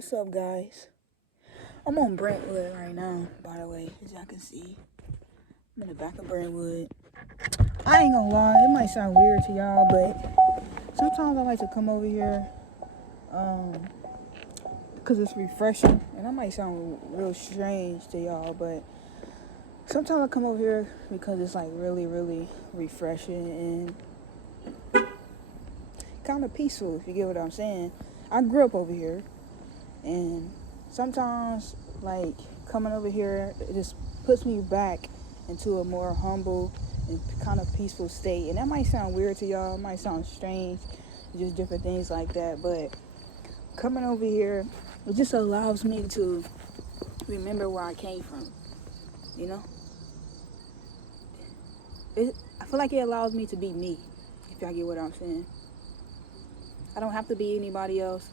what's up, guys? I'm on Brentwood right now, by the way, as y'all can see. I'm in the back of Brentwood. I ain't gonna lie, it might sound weird to y'all, but sometimes I like to come over here, because it's refreshing. And that might sound real strange to y'all, but sometimes I come over here because it's like really, really refreshing and kind of peaceful, if you get what I'm saying. I grew up over here, and sometimes, like, coming over here, it just puts me back into a more humble and kind of peaceful state. And that might sound weird to y'all, it might sound strange, just different things like that, but coming over here, it just allows me to remember where I came from, you know? I feel like it allows me to be me, if y'all get what I'm saying. I don't have to be anybody else.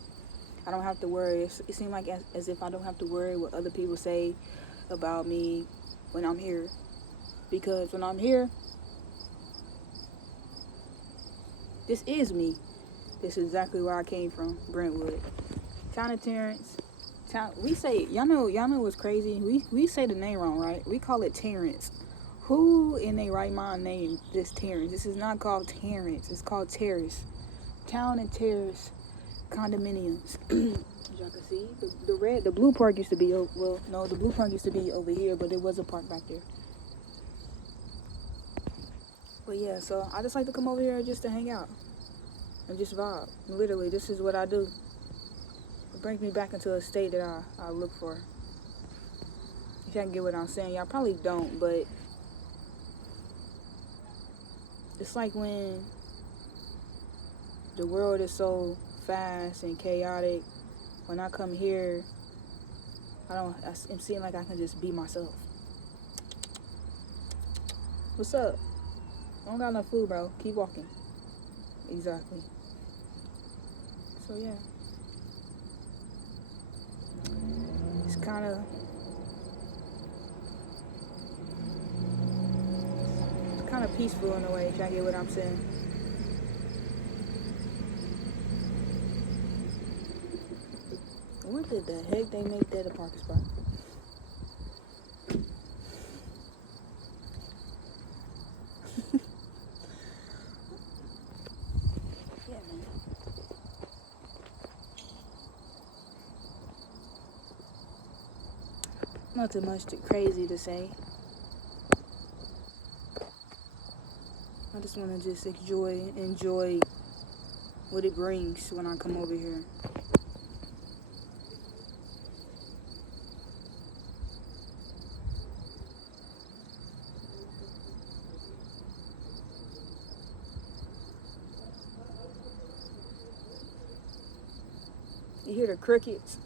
I don't have to worry. It seems like as if I don't have to worry what other people say about me when I'm here. Because when I'm here, this is me. This is exactly where I came from, Brentwood. Town of Terrence. We say, y'all know what's crazy? We say the name wrong, right? We call it Terrence. Who in their right mind named this Terrence? This is not called Terrence. It's called Terrace. Town and Terrace condominiums. As y'all can see, the blue park used to be, the blue park used to be over here, but there was a park back there. But yeah, so I just like to come over here just to hang out and just vibe. Literally, this is what I do. It brings me back into a state that I look for. If y'all can get what I'm saying, y'all probably don't, but it's like when the world is so fast and chaotic, when I come here, I'm seeing like I can just be myself. What's up? I don't got enough food, bro. Keep walking. Exactly. So yeah, it's kind of peaceful in a way, if y'all get what I'm saying. Where did the heck they make that a parking spot? Yeah, man. Nothing much crazy to say. I just want to just enjoy what it brings when I come over here. You hear the crickets?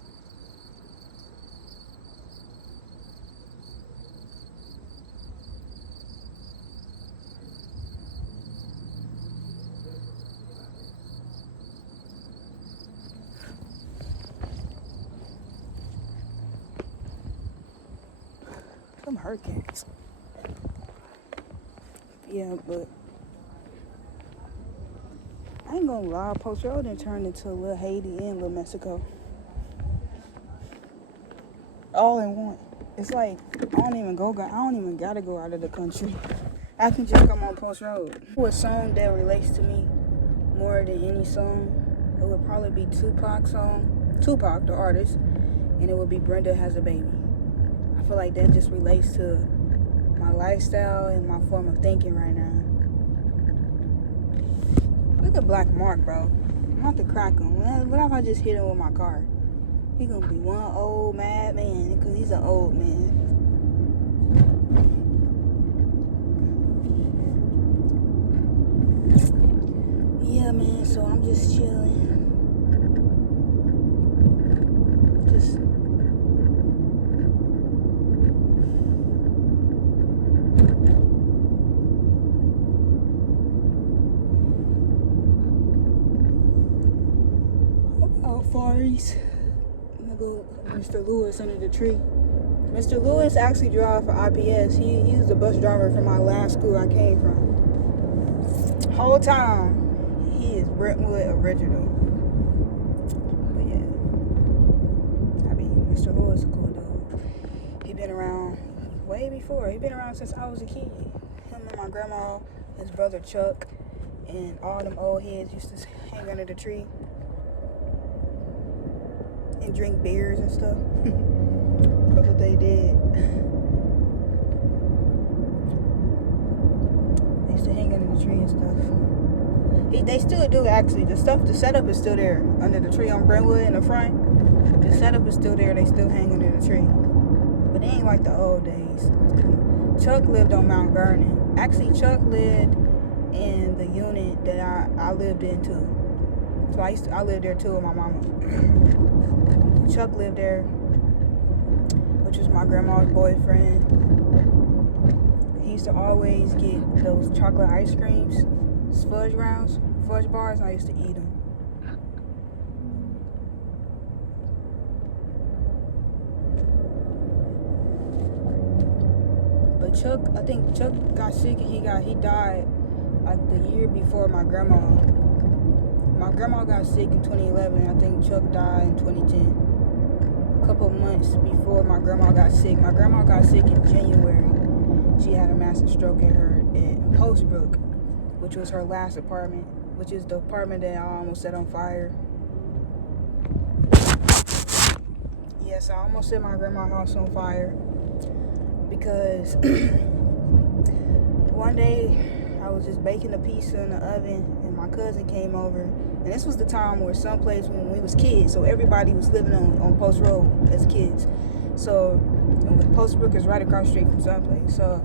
Some hurricanes. Yeah, but I ain't gonna lie, Post Road done turned into Little Haiti and Little Mexico. All in one. It's like I don't even gotta go out of the country. I can just come on Post Road. A song that relates to me more than any song, it would probably be Tupac, the artist, and it would be Brenda Has a Baby. I feel like that just relates to my lifestyle and my form of thinking right now. Look at Black Mark, bro. I'm about to crack him. What if I just hit him with my car? He gonna be one old mad man, because he's an old man. Yeah, man, so I'm just chilling. Just out Faries. I'm gonna go Mr. Lewis under the tree. Mr. Lewis actually drives for IPS. He was the bus driver for my last school I came from. Whole time, he is Brentwood original. But yeah. Boy is a cool dude. He been around way before. He been around since I was a kid. Him and my grandma, his brother Chuck, and all them old heads used to hang under the tree and drink beers and stuff. That's what they did. They used to hang under the tree and stuff. They still do, actually. The setup is still there under the tree on Brentwood in the front. The setup is still there. They still hang under the tree. But it ain't like the old days. Chuck lived on Mount Vernon. Actually, Chuck lived in the unit that I lived in too. So I lived there too with my mama. Chuck lived there, which was my grandma's boyfriend. He used to always get those chocolate ice creams, fudge bars, and I used to eat them. But I think Chuck got sick and he died like the year before my grandma. My grandma got sick in 2011. I think Chuck died in 2010. A couple months before my grandma got sick. My grandma got sick in January. She had a massive stroke in Postbrook, which was her last apartment, which is the apartment that I almost set on fire. Yes, I almost set my grandma's house on fire because one day I was just baking a pizza in the oven and my cousin came over. And this was the time where someplace when we was kids, so everybody was living on Post Road as kids. So Postbrook is right across the street from someplace. So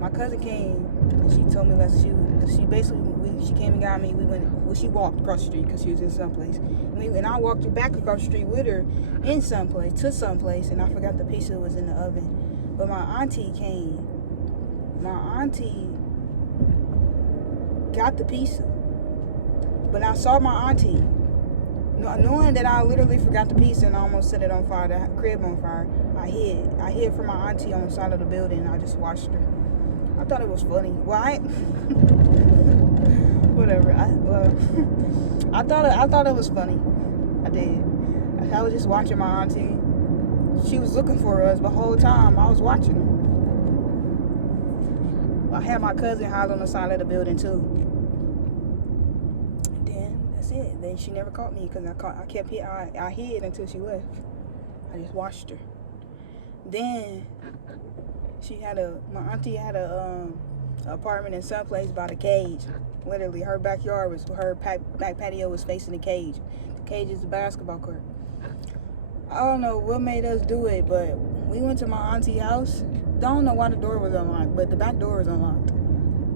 my cousin came and she told me she came and got me. She walked across the street because she was in someplace. And I walked back across the street with her to someplace, and I forgot the pizza was in the oven. But my auntie came. My auntie got the pizza. But I saw my auntie, knowing that I literally forgot the pizza and I almost set it on fire, the crib on fire. I hid from my auntie on the side of the building and I just watched her. I thought it was funny. Why? Whatever. I thought it was funny. I did. I was just watching my auntie. She was looking for us the whole time. I was watching her. I had my cousin hide on the side of the building too. Then she never caught me because I hid until she left. I just watched her. Then my auntie had a apartment in someplace by the cage. Literally, her backyard back patio was facing the cage. The cage is the basketball court. I don't know what made us do it, but we went to my auntie's house. Don't know why the door was unlocked, but the back door was unlocked.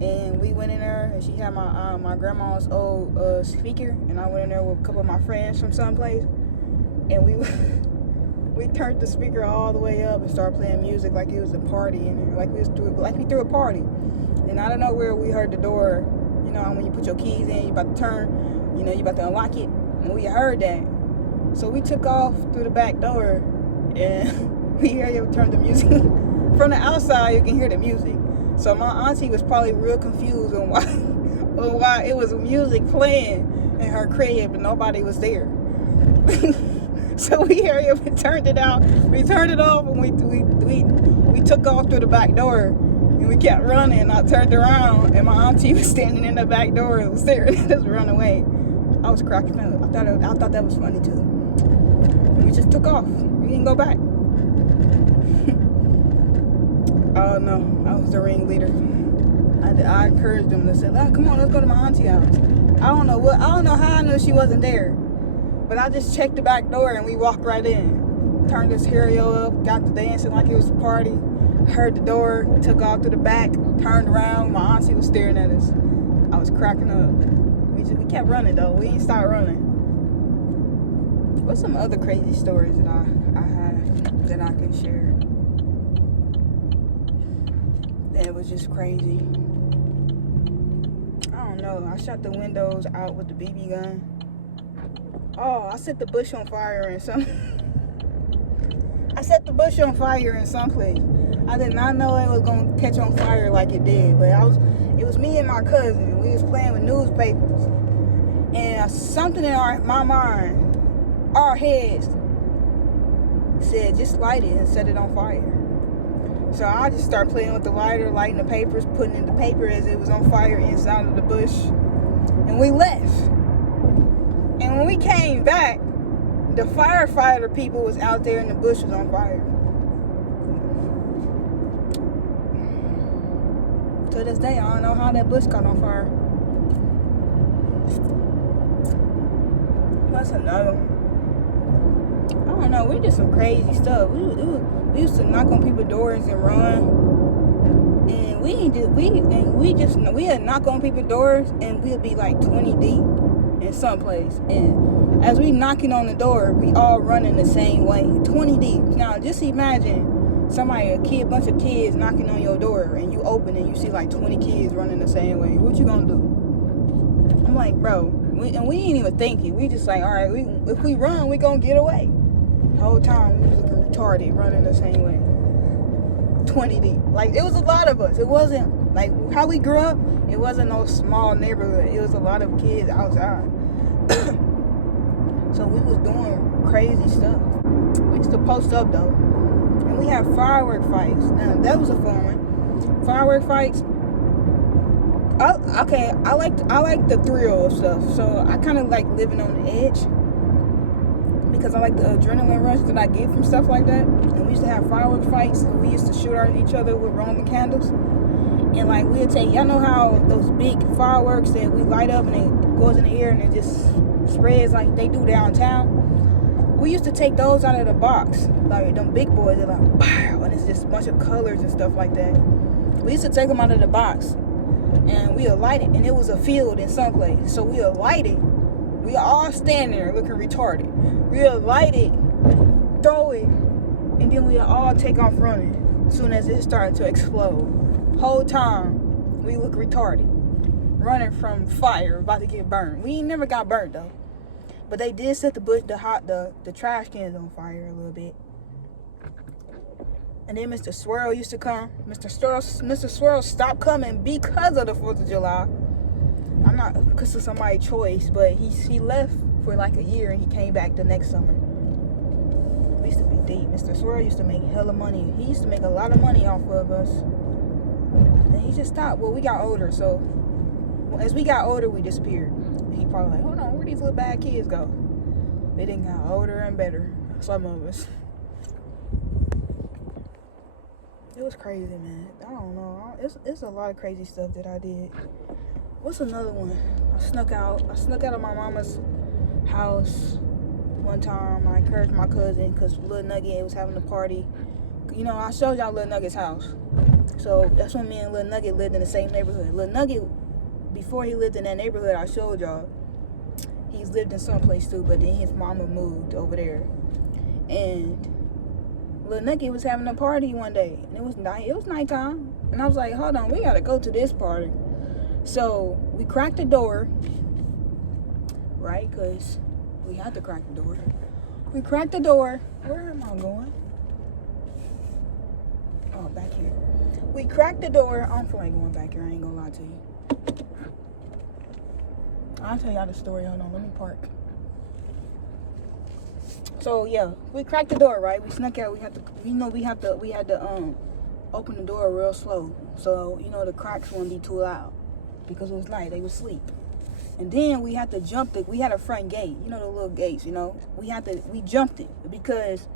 And we went in there, and she had my grandma's old speaker, and I went in there with a couple of my friends from someplace, and we turned the speaker all the way up and started playing music like it was a party, and like we threw a party. And out of nowhere, we heard the door. You know, when you put your keys in, you about to turn, you about to unlock it, and we heard that. So we took off through the back door, and we turned the music from the outside. You can hear the music. So my auntie was probably real confused on why it was music playing in her crib and nobody was there. So we hurried up and turned it out. We turned it off and we took off through the back door and we kept running. I turned around and my auntie was standing in the back door and was staring at us run away. I was cracking up. I thought that was funny too. And we just took off. We didn't go back. Oh no, I was the ringleader. I encouraged them to say, come on, let's go to my auntie's house. I don't know how I knew she wasn't there. But I just checked the back door and we walked right in. Turned the stereo up, got to dancing like it was a party. Heard the door, took off to the back, turned around, my auntie was staring at us. I was cracking up. We kept running though, we didn't stop running. What's some other crazy stories that I have that I can share? That was just crazy. I don't know. I shot the windows out with the BB gun. Oh, I set the bush on fire in some. I set the bush on fire in some place. I did not know it was gonna catch on fire like it did, but it was me and my cousin. We was playing with newspapers, and something in my mind, our heads, said just light it and set it on fire. So I just start playing with the lighter, lighting the papers, putting in the paper as it was on fire inside of the bush. And we left. And when we came back, the firefighter people was out there and the bush was on fire. To this day, I don't know how that bush got on fire. What's another one? I don't know. We did some crazy stuff. We used to knock on people's doors and run. And we'd knock on people's doors and we'd be like 20 deep in some place. And as we knocking on the door, we all running the same way, 20 deep. Now just imagine a bunch of kids knocking on your door and you open and you see like 20 kids running the same way. What you gonna do? I'm like, bro, we ain't even thinking. We just like, all right, if we run, we gonna get away. The whole time we was looking retarded, running the same way. 20 deep. Like, it was a lot of us. It wasn't like how we grew up. It wasn't no small neighborhood. It was a lot of kids outside. So we was doing crazy stuff. We used to post up though. And we had firework fights. Now that was a fun one. Firework fights. I like the thrill of stuff. So I kind of like living on the edge because I like the adrenaline rush that I get from stuff like that. And we used to have firework fights. And we used to shoot at each other with Roman candles. And like we'd take, y'all know how those big fireworks that we light up and it goes in the air and it just spreads like they do downtown. We used to take those out of the box, like them big boys. They're like, wow, and it's just a bunch of colors and stuff like that. We used to take them out of the box, and we'll light it, and it was a field in some place. So we'll light it. We all stand there looking retarded. We'll light it, throw it, and then we'll all take off running as soon as it started to explode. Whole time we look retarded, running from fire, about to get burned. We ain't never got burnt though. But they did set the trash cans on fire a little bit. And then Mr. Swirl used to come. Mr. Swirl stopped coming because of the 4th of July. I'm not because of somebody's choice, but he left for like a year and he came back the next summer. We used to be deep. Mr. Swirl used to make hella money. He used to make a lot of money off of us. And he just stopped. Well, we got older, so as we got older, we disappeared. He probably like, hold on, where these little bad kids go? They didn't got older and better. Some of us. It was crazy, man. I don't know. It's a lot of crazy stuff that I did. What's another one? I snuck out of my mama's house one time. I encouraged my cousin because Lil Nugget was having a party. You know, I showed y'all Lil Nugget's house. So that's when me and Lil Nugget lived in the same neighborhood. Lil Nugget, before he lived in that neighborhood I showed y'all, he's lived in some place too, but then his mama moved over there. And Lil Nugget was having a party one day, and it was nighttime. And I was like, hold on, we gotta go to this party. So we cracked the door, right? Because we had to crack the door. We cracked the door. Where am I going? Oh, back here. We cracked the door. I don't feel like going back here. I ain't gonna lie to you. I'll tell y'all the story. Hold on, let me park. So yeah, we cracked the door, right? We snuck out. We had to open the door real slow, so the cracks wouldn't be too loud because it was night. They would sleep. And then we had to jump we had a front gate, the little gates. We jumped it because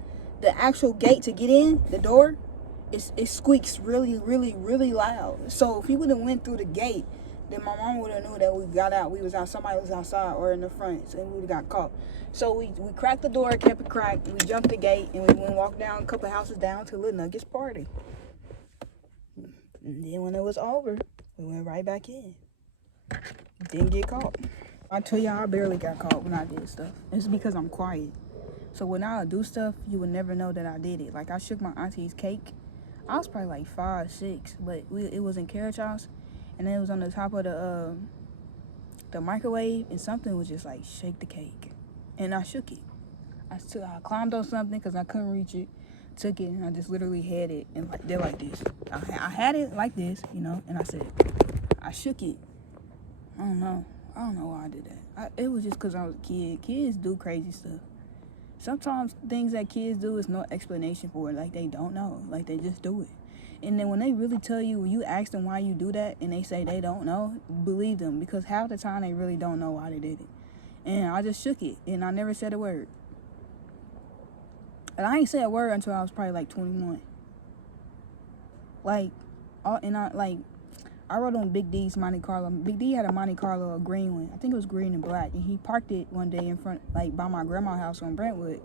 the actual gate to get in the door, it squeaks really, really, really loud. So if we would have went through the gate, then my mom would have knew that we got out. Somebody was outside or in the front, and we would have got caught. So we cracked the door, kept it cracked. We jumped the gate, and we went walk down a couple houses down to Lil Nugget's party. And then when it was over, we went right back in. Didn't get caught. I tell y'all, I barely got caught when I did stuff. It's because I'm quiet. So when I do stuff, you would never know that I did it. Like I shook my auntie's cake. I was probably like 5, 6, but it was in Carriage House. And then it was on the top of the microwave, and something was just like, shake the cake. And I shook it. I climbed on something because I couldn't reach it, took it, and I just literally had it and did like this. I had it like this, and I said, I shook it. I don't know why I did that. It was just because I was a kid. Kids do crazy stuff. Sometimes things that kids do is no explanation for it. Like, they don't know. Like, they just do it. And then when they really tell you, when you ask them why you do that, and they say they don't know, believe them. Because half the time, they really don't know why they did it. And I just shook it, and I never said a word. And I ain't said a word until I was probably like 21. Like, I rode on Big D's Monte Carlo. Big D had a Monte Carlo, a green one. I think it was green and black. And he parked it one day in front, like, by my grandma's house on Brentwood.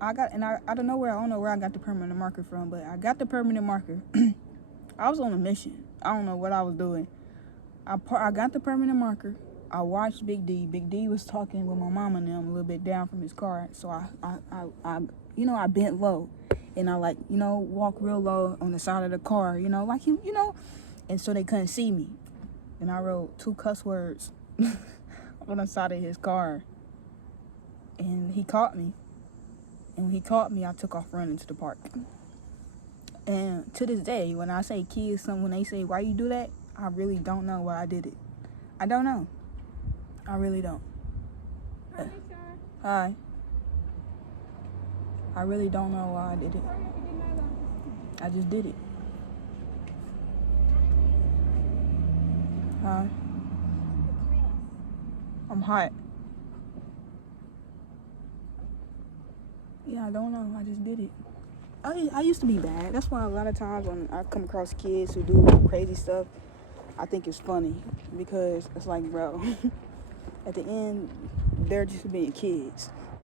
I don't know where I got the permanent marker from, but I got the permanent marker. I was on a mission. I don't know what I was doing. I got the permanent marker. I watched Big D. Big D was talking with my mom and them a little bit down from his car. So I bent low. And I, like, walked real low on the side of the car, like, and so they couldn't see me. And I wrote 2 cuss words on the side of his car. And he caught me. And when he caught me, I took off running to the park. And to this day, when I say kids, when they say, why you do that? I really don't know why I did it. I don't know. I really don't. Hi. I really don't know why I did it. I just did it. Hi. I'm hot. Yeah, I don't know. I just did it. I used to be bad. That's why a lot of times when I come across kids who do crazy stuff, I think it's funny. Because it's like, bro, at the end, they're just being kids.